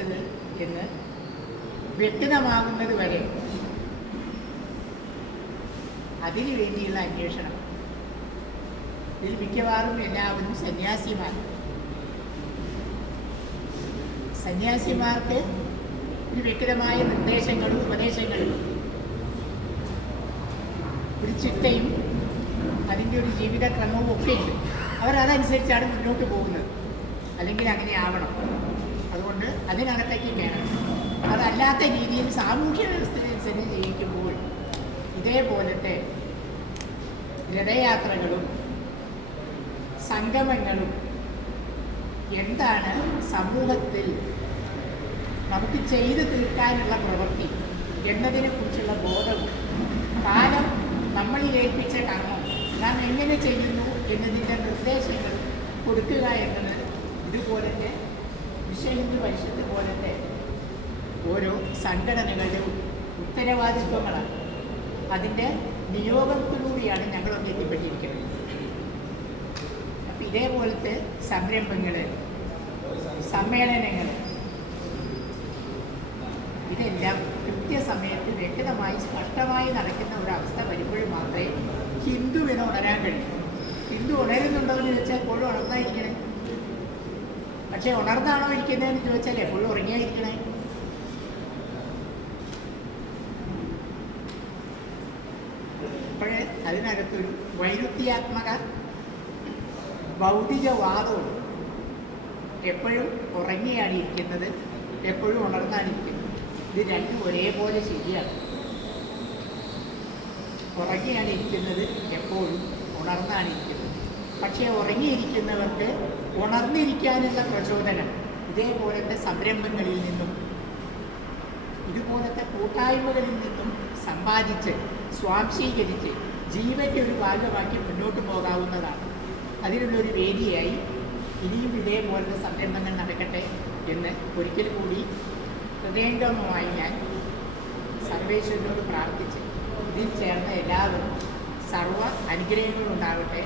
സംഭവിച്ചത് എന്ന് വ്യക്തമാകുന്നത് വരെ അതിനു വേണ്ടിയുള്ള അന്വേഷണം. ഇതിൽ മിക്കവാറും എല്ലാവരും സന്യാസിമാർക്ക് ഒരു വ്യക്തമായ നിർദ്ദേശങ്ങളും ഉപദേശങ്ങളും ഒരു ചിട്ടയും അതിൻ്റെ ഒരു ജീവിതക്രമവും ഒക്കെ ഉണ്ട്. അവരതനുസരിച്ചാണ് മുന്നോട്ട് പോകുന്നത്. അല്ലെങ്കിൽ അങ്ങനെ ആവണം. അതുകൊണ്ട് അതിനകത്തേക്ക് വേണം. അതല്ലാത്ത രീതിയിൽ സാമൂഹ്യ വ്യവസ്ഥയനുസരിച്ച് ജീവിക്കുമ്പോൾ ഇതേപോലത്തെ രഥയാത്രകളും സംഗമങ്ങളും എന്താണ് സമൂഹത്തിൽ നമുക്ക് ചെയ്തു തീർക്കാനുള്ള പ്രവൃത്തി എന്നതിനെക്കുറിച്ചുള്ള ബോധവും കാലം നമ്മളിൽ ഏൽപ്പിച്ച കർമ്മം നാം എങ്ങനെ ചെയ്യുന്നു എന്നതിൻ്റെ നിർദ്ദേശങ്ങൾ കൊടുക്കുക എന്നത് ഇതുപോലത്തെ വിശ്വഹിന്ദു പരിഷത്ത് പോലത്തെ ഓരോ സംഘടനകളുടെ ഉത്തരവാദിത്വങ്ങളാണ്. അതിൻ്റെ നിയോഗത്തിലൂടെയാണ് ഞങ്ങളൊക്കെ എത്തിപ്പെട്ടിരിക്കുന്നത്. അപ്പം ഇതേപോലത്തെ സംരംഭങ്ങൾ, സമ്മേളനങ്ങൾ ഇതെല്ലാം കൃത്യസമയത്ത് വ്യക്തമായി സ്പഷ്ടമായി നടക്കുന്ന ഒരവസ്ഥ വരുമ്പോൾ മാത്രമേ ഹിന്ദുവിനെ ഉണരാൻ കഴിയൂ. ഹിന്ദു ഉണരുന്നുണ്ടോ എന്ന് ചോദിച്ചാൽ എപ്പോഴും ഉണർന്നായിരിക്കണേ. പക്ഷേ ഉണർന്നാണോ ഇരിക്കുന്നതെന്ന് ചോദിച്ചാൽ എപ്പോഴും ഉറങ്ങിയായിരിക്കണേ. അപ്പോഴേ അതിനകത്തൊരു വൈരുദ്ധ്യാത്മക ഭൗതികവാദവും എപ്പോഴും ഉറങ്ങിയാണ് ഇരിക്കുന്നത്, എപ്പോഴും ഉണർന്നാണ് ഇരിക്കുന്നത്. ഇത് രണ്ടും ഒരേപോലെ ശരിയാണ്. ഉറങ്ങിയാണ് ഇരിക്കുന്നത്, എപ്പോഴും ഉണർന്നാണ് ഇരിക്കുന്നത്. പക്ഷേ ഉറങ്ങിയിരിക്കുന്നവർക്ക് ഉണർന്നിരിക്കാനുള്ള പ്രചോദനം ഇതേപോലത്തെ സംരംഭങ്ങളിൽ നിന്നും ഇതുപോലത്തെ കൂട്ടായ്മകളിൽ നിന്നും സമ്പാദിച്ച് സ്വാംശീകരിച്ച് ജീവൻ്റെ ഒരു ഭാഗമാക്കി മുന്നോട്ട് പോകാവുന്നതാണ്. അതിനുള്ളൊരു വേദിയായി ഇനിയും ഇതേപോലത്തെ സംരംഭങ്ങൾ നടക്കട്ടെ എന്ന് ഒരിക്കൽ കൂടി ഹൃദയംഗമമായി ഞാൻ സർവേശ്വരനോട് പ്രാർത്ഥിച്ച് ഇതിൽ ചേർന്ന എല്ലാവരും സർവ്വ അനുഗ്രഹങ്ങളുണ്ടാകട്ടെ.